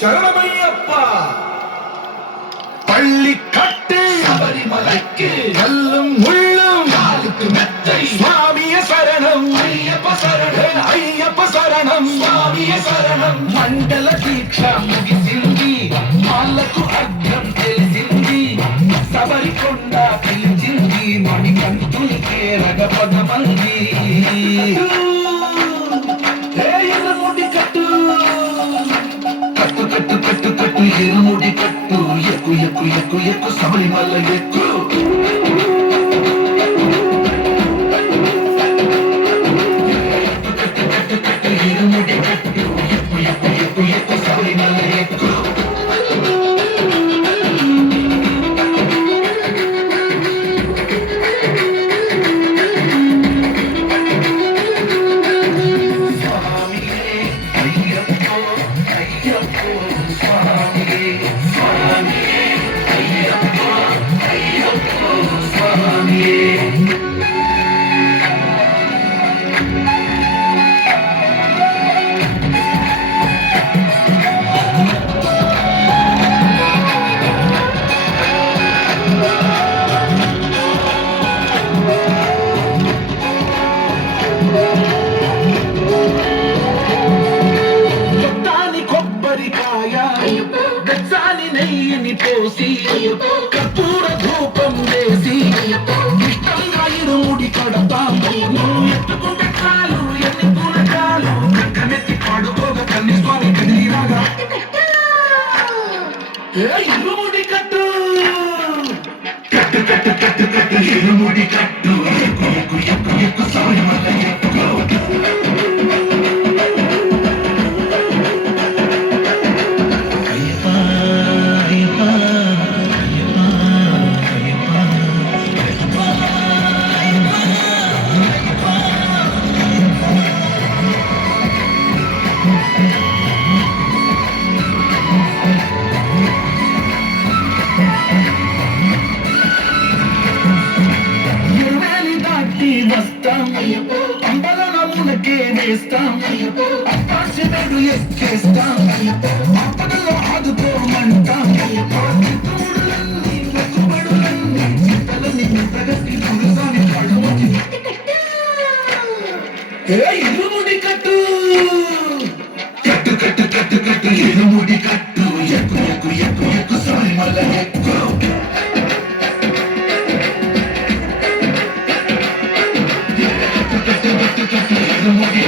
சரணமையப்பா. பள்ளி கட்டு சபரிமலைக்கு கல்லும் முள்ளும் காலுக்கு மெத்தை சுவாமிய சரணம் ஐயப்ப சரணம் ஐயப்ப சரணம் சுவாமிய சரணம். మండల దీక్ష ముగిసింది మాలకు అర్థం తెలిసింది సబరికొండ పిలిచింది మణికంఠునికే రగపదమంది. ఎరుముడి కట్టు కట్టు కట్టు కట్టు కట్టు ఎరుముడి కట్టు ఎక్కు ఎక్కు ఎక్కు ఎక్కు శబరిమల ఎక్కు. కర్పూర ధూపం వేసి ఇష్టంగా ఇరుముడి కడతాము. ఎత్తుకుంటే కాలు ఎన్ని పూలకాలు కన్నెత్తి పాడుకోగా కన్ని స్వామి కదిలిరాగా. ఇరుముడి కట్టు కట్టు కట్టు కట్టు కట్టు ఇరుముడి కట్టు ఎక్కు ఎక్కు ఎక్కు ఎక్కు శబరిమల ఎక్కు. పంబలనమునకే వేస్తాం అప్పాశివేడు ఎక్కేస్తాం ఆపదలో ఆదుకోమంటాం. ఇరుముడి కట్టు కట్టు కట్టు కట్టు కట్టు ఇరుముడి కట్టు ఎక్కు ఎక్కు ఎక్కు ఎక్కు శబరిమల ఎక్కు. Erumuddi